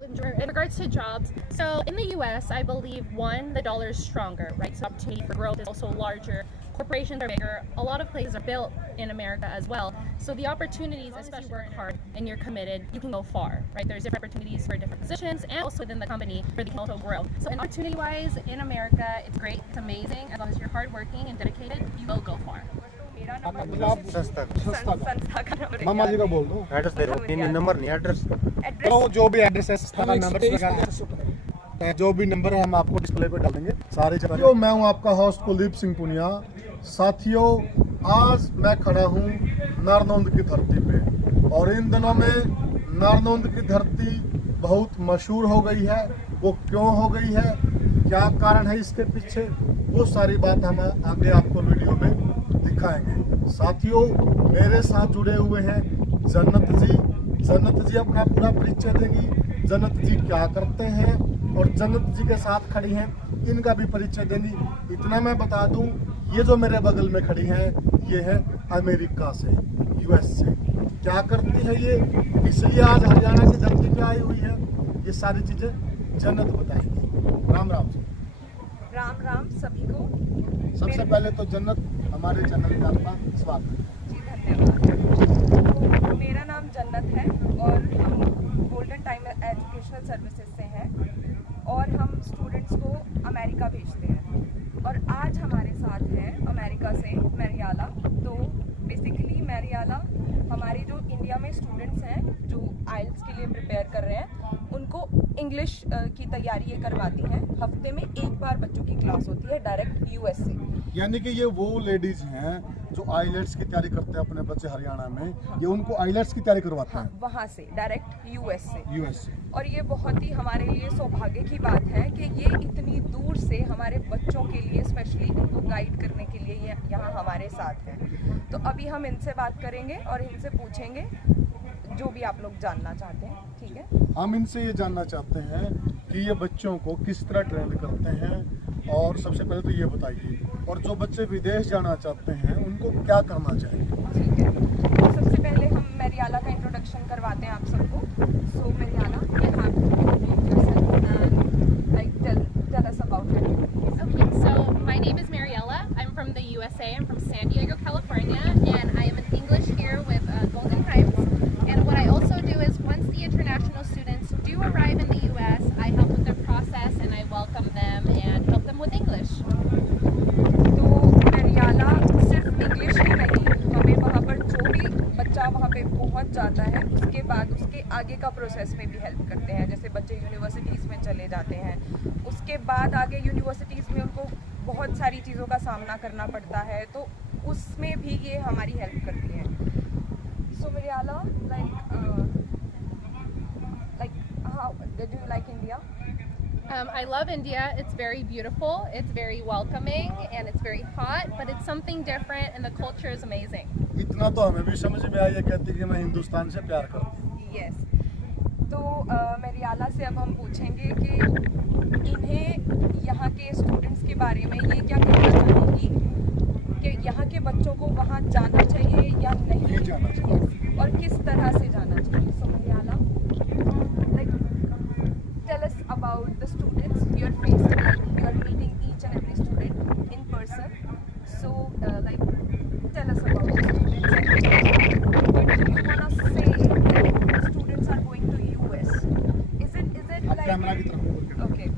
In regards to jobs, so in the US, I believe one, the dollar is stronger, right? So opportunity for growth is also larger. Corporations are bigger. A lot of places are built in America as well. So the opportunities, especially if you work hard and you're committed, you can go far, right? There's different opportunities for different positions and also within the company where they can also grow. So in opportunity-wise, in America, it's great, it's amazing. As long as you're hardworking and dedicated, you will go far. संस्था का number मामा जी का बोल दो। Address दे दो, number नहीं address. तो जो भी एड्रेस है संस्था का नंबर लगा, जो भी नंबर है हम आपको डिस्प्ले पे डालेंगे सारे जगह। मैं हूँ आपका होस्ट कुलदीप सिंह पुनिया। साथियों, आज मैं खड़ा हूँ नारनौंद की धरती पे और इन दिनों में नारनौंद की धरती बहुत मशहूर हो गई है। वो क्यों हो गई है, क्या कारण है इसके पीछे, वो सारी बात हम आगे आपको वीडियो में दिखाएंगे। साथियों, मेरे साथ जुड़े हुए हैं जन्नत जी। जन्नत जी अपना पूरा परिचय देंगी, जन्नत जी क्या करते हैं और जन्नत जी के साथ खड़ी हैं, इनका भी परिचय देंगी। इतना मैं बता दूं, ये जो मेरे बगल में खड़ी हैं ये है अमेरिका से, यूएस से। क्या करती है ये, इसलिए आज हरियाणा की धरती पे आई हुई है, ये सारी चीजें जन्नत बताएंगी। राम राम जी। राम राम सभी को। सबसे पहले तो जन्नत, हमारे चैनल में आपका स्वागत है। जी धन्यवाद। तो मेरा नाम जन्नत है और हम गोल्डन टाइम एजुकेशनल सर्विसेज से हैं और हम स्टूडेंट्स को अमेरिका भेजते हैं। और आज हमारे साथ है अमेरिका से मैरियाला। तो बेसिकली मैरियाला हमारे जो इंडिया में स्टूडेंट्स हैं जो आइल्स के लिए प्रिपेयर कर रहे हैं, उनको इंग्लिश की तैयारी ये करवाती हैं। हफ्ते में एक बार बच्चों की क्लास होती है डायरेक्ट यूएस से। यानी कि ये वो लेडीज हैं जो आइलेट्स की तैयारी करते हैं अपने बच्चे हरियाणा में, ये उनको आइलेट्स की तैयारी करवाते हैं वहाँ से डायरेक्ट यूएस से। और ये बहुत ही हमारे लिए सौभाग्य की बात है कि ये इतनी दूर से हमारे बच्चों के लिए स्पेशली उनको गाइड करने के लिए ये यहाँ हमारे साथ हैं। तो अभी हम इनसे बात करेंगे और इनसे पूछेंगे जो भी आप लोग जानना चाहते हैं। ठीक है, हम इनसे ये जानना चाहते हैं कि ये बच्चों को किस तरह ट्रेन करते हैं, और सबसे पहले तो ये बताइए, और जो बच्चे विदेश जाना चाहते हैं उनको क्या करना चाहिए। ठीक है, तो सबसे पहले हम मैरियाला का इंट्रोडक्शन करवाते हैं आप सबको। सो मैरियाला, tell us about her. Okay, so my name is Mariella. I'm from the USA. I'm from San Diego, California, and I am an English here with Golden Times. And what I also do is once the international students do arrive in the US, I help with their process and I welcome them and help them with English. तो मैरियाला सिर्फ English ही नहीं, हमें वहाँ पर जो भी बच्चा वहाँ पे पहुँच जाता है उसके बाद उसके आगे का प्रोसेस में भी हेल्प करते हैं। जैसे बच्चे यूनिवर्सिटीज़ में चले जाते हैं, उसके बाद आगे यूनिवर्सिटीज़ में उनको बहुत सारी चीज़ों का सामना करना पड़ता है, तो उसमें भी ये हमारी हेल्प करती है। सो मैरियाला, like how did you like India? I love India. It's very beautiful, it's very welcoming, and it's very hot, but it's something different and the culture is amazing. इतना तो हमें भी समझ में आया, कहती कि मैं हिंदुस्तान से प्यार करती हूँ। यस, तो मैरियाला से अब हम पूछेंगे कि इन्हें यहाँ के स्टूडेंट्स के बारे में ये क्या कहना चाहेंगी कि यहाँ के बच्चों को वहाँ जाना चाहिए या नहीं जाना चाहिए, और किस तरह से जाना चाहिए। सो मैरियाला, like tell us about the students you are facing. You are meeting each and every student in person. So like tell us about the students. What do you wanna say when students are going to US? Is it like camera की तरफ मुड़ के। okay?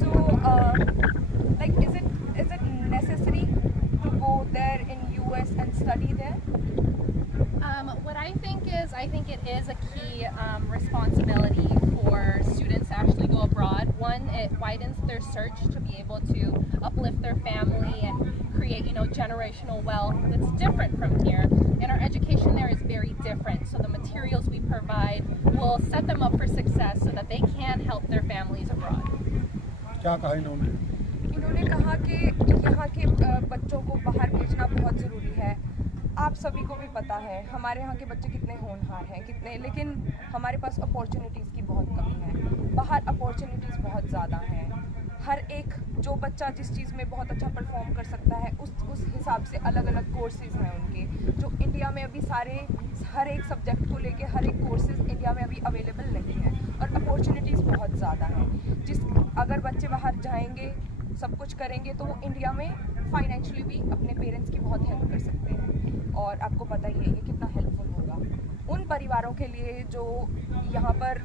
So like is it necessary to go there in US and study there? What I think it is a key responsibility for students to actually go abroad. One, it widens their search to be able to uplift their family and create, generational wealth that's different from here. And our education there is very different. So the materials we provide will set them up for success so that they can help their families abroad. क्या कहा इन्होंने? इन्होंने कहा कि यहाँ के बच्चों को बाहर भेजना बहुत ज़रूरी है। आप सभी को भी पता है हमारे यहाँ के बच्चे कितने होनहार हैं, लेकिन हमारे पास अपॉर्चुनिटीज़ की बहुत कमी है। बाहर अपॉर्चुनिटीज़ बहुत ज़्यादा हैं। हर एक जो बच्चा जिस चीज़ में बहुत अच्छा परफॉर्म कर सकता है उस हिसाब से अलग अलग कोर्सेज़ हैं उनके, जो इंडिया में अभी हर एक सब्जेक्ट को लेके हर एक कोर्सेज़ इंडिया में अभी अवेलेबल नहीं है। और अपॉर्चुनिटी बहुत ज़्यादा हैं। अगर बच्चे बाहर जाएंगे, सब कुछ करेंगे, तो वो इंडिया में फाइनेंशियली भी अपने पेरेंट्स की बहुत हेल्प कर सकते हैं। और आपको पता ही है ये कितना हेल्पफुल होगा उन परिवारों के लिए जो यहाँ पर,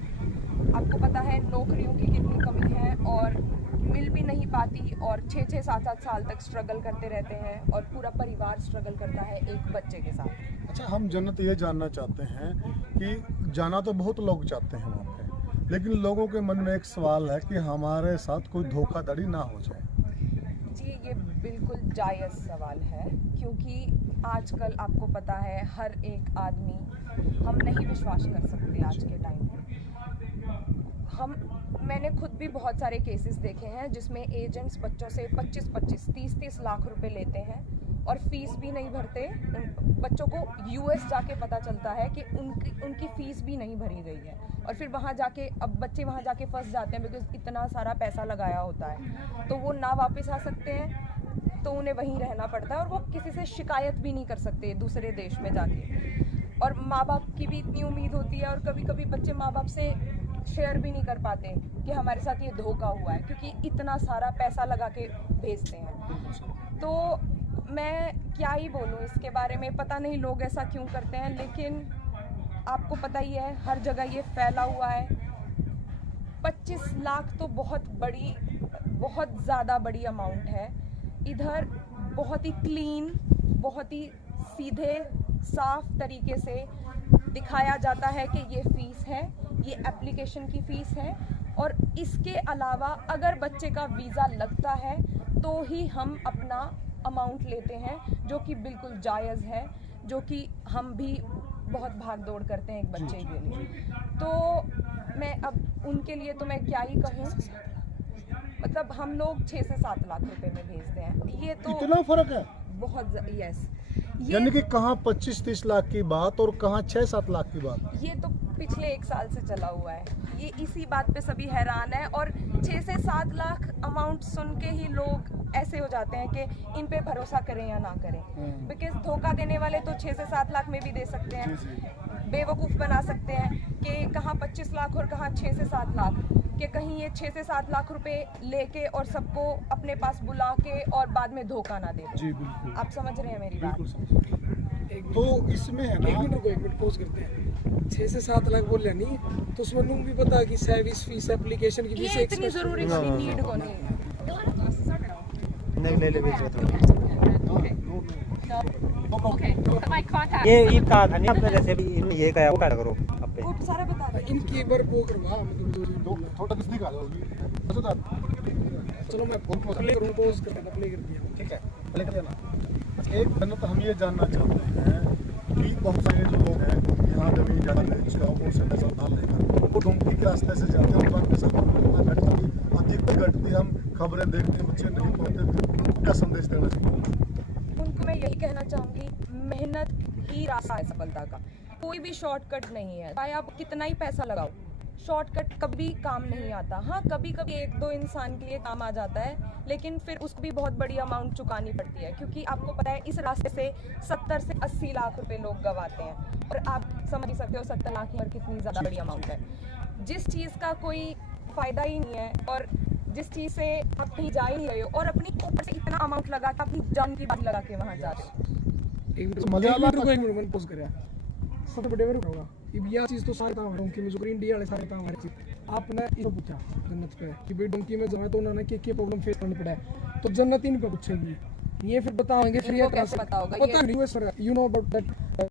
आपको पता है नौकरियों की कितनी कमी है और मिल भी नहीं पाती, और 6-6, 7-7 साल तक स्ट्रगल करते रहते हैं, और पूरा परिवार स्ट्रगल करता है एक बच्चे के साथ। अच्छा, हम जन्नत ये जानना चाहते हैं कि जाना तो बहुत लोग चाहते हैं वहाँ पे, लेकिन लोगों के मन में एक सवाल है कि हमारे साथ कोई धोखाधड़ी ना हो जाए। जी, ये बिल्कुल जायज़ सवाल है, क्योंकि आजकल आपको पता है हर एक आदमी, हम नहीं विश्वास कर सकते आज के टाइम पे। मैंने खुद भी बहुत सारे केसेस देखे हैं जिसमें एजेंट्स बच्चों से 25-25, 30-30 लाख रुपए लेते हैं और फीस भी नहीं भरते। बच्चों को यूएस जाके पता चलता है कि उनकी फ़ीस भी नहीं भरी गई है, और फिर वहाँ जाके अब बच्चे वहाँ जाके फंस जाते हैं, बिकॉज इतना सारा पैसा लगाया होता है, तो वो ना वापस आ सकते हैं, तो उन्हें वहीं रहना पड़ता है, और वो किसी से शिकायत भी नहीं कर सकते दूसरे देश में जाके। और माँ बाप की भी इतनी उम्मीद होती है, और कभी कभी बच्चे माँ बाप से शेयर भी नहीं कर पाते कि हमारे साथ ये धोखा हुआ है, क्योंकि इतना सारा पैसा लगा के भेजते हैं। तो मैं क्या ही बोलूँ इसके बारे में, पता नहीं लोग ऐसा क्यों करते हैं, लेकिन आपको पता ही है हर जगह ये फैला हुआ है। 25 लाख तो बहुत ज़्यादा बड़ी अमाउंट है। इधर बहुत ही क्लीन, बहुत ही सीधे साफ तरीके से दिखाया जाता है कि ये फ़ीस है, ये एप्लीकेशन की फ़ीस है, और इसके अलावा अगर बच्चे का वीज़ा लगता है तो ही हम अपना अमाउंट लेते हैं, जो कि बिल्कुल जायज़ है, जो कि हम भी बहुत भाग दौड़ करते हैं एक बच्चे के लिए। तो मैं अब उनके लिए तो मैं क्या ही कहूँ, मतलब हम लोग 6 से 7 लाख रुपए में भेजते हैं। ये तो इतना फर्क है, बहुत यस, यानी कि कहाँ 25-30 लाख की बात और कहाँ 6-7 लाख की बात। ये तो पिछले 1 साल से चला हुआ है। ये इसी बात पे सभी हैरान है, और 6 से 7 लाख अमाउंट सुन के ही लोग ऐसे हो जाते हैं कि इन पे भरोसा करें या ना करें, बिकॉज धोखा देने वाले तो 6 से 7 लाख में भी दे सकते हैं, बेवकूफ़ बना सकते हैं कि कहाँ 25 लाख और कहाँ 6 से 7 लाख, कि कहीं ये 6 से 7 लाख रुपए लेके और सबको अपने पास बुला के और बाद में धोखा ना दे। जी बिल्कुल, आप समझ रहे हैं मेरी बात? तो इसमें है ना, एक मिनट पॉज करते हैं। 6 से 7 लाख बोल रहे नहीं, तो उसमें लोग भी पता कि सर्विस फीस, एप्लीकेशन की फीस ये इतनी ज़रूरी वाली नीड को नहीं है। नहीं ले बेच Okay, my contact. ये ईद का था नहीं आपने, जैसे भी इनमें ये कहा वो काट करो आप पे। वो तो सारा बता रहे इनकी एक बार वो करवा, मतलब थोड़ा नजदीक आ जाओ। चलो मैं प्ले करूँ, पॉज करके प्ले कर दिया। ठीक है, प्ले कर लेना। एक जन्नत हम ये जानना चाहते हैं कि बहुत सारे जो लोग हैं यहाँ जमीन ज़्यादा लोगों से पैसा उधार लेकर वो धमकी के रास्ते से जाते हैं, उनके साथ अधिक घटती हम खबरें देखते हैं, बच्चे नहीं पढ़ते, क्या संदेश देना चाहिए उनको? मैं यही कहना चाहूँगी, मेहनत ही रास्ता है सफलता का, कोई भी शॉर्टकट नहीं है। चाहे आप कितना ही पैसा लगाओ, शॉर्टकट कभी काम नहीं आता। हाँ, कभी कभी 1-2 इंसान के लिए काम आ जाता है, लेकिन फिर उसको भी बहुत बड़ी अमाउंट चुकानी पड़ती है, क्योंकि आपको पता है इस रास्ते से 70 से 80 लाख रुपए लोग गंवाते हैं, और आप समझ ही सकते हो 70 लाख पर कितनी ज़्यादा बड़ी अमाउंट है। जिस चीज़ का कोई फ़ायदा ही नहीं है, और जिस चीज़ से आप कहीं जा ही नहीं रहे हो, और अपनी ऊपर से इतना अमाउंट लगा के अपनी जान की बात लगा के वहाँ जा रहे हो। एक मिनट मैंने पॉज करा। सबसे बड़े बार होगा ये चीज़ तो सारे ताम डोंकी में जो इंडिया वाले सारे ताम हर चीज़ आपने इसको पूछा जन्नत पे कि भाई डोंकी में जाए तो उन्होंने क्या प्रॉब्लम फेस करनी पड़ा है, तो जन्नत इन पे पूछेगी, ये फिर बताएंगे, फिर ये कैसे पता होगा? पता नहीं, यू नो अबाउट दैट।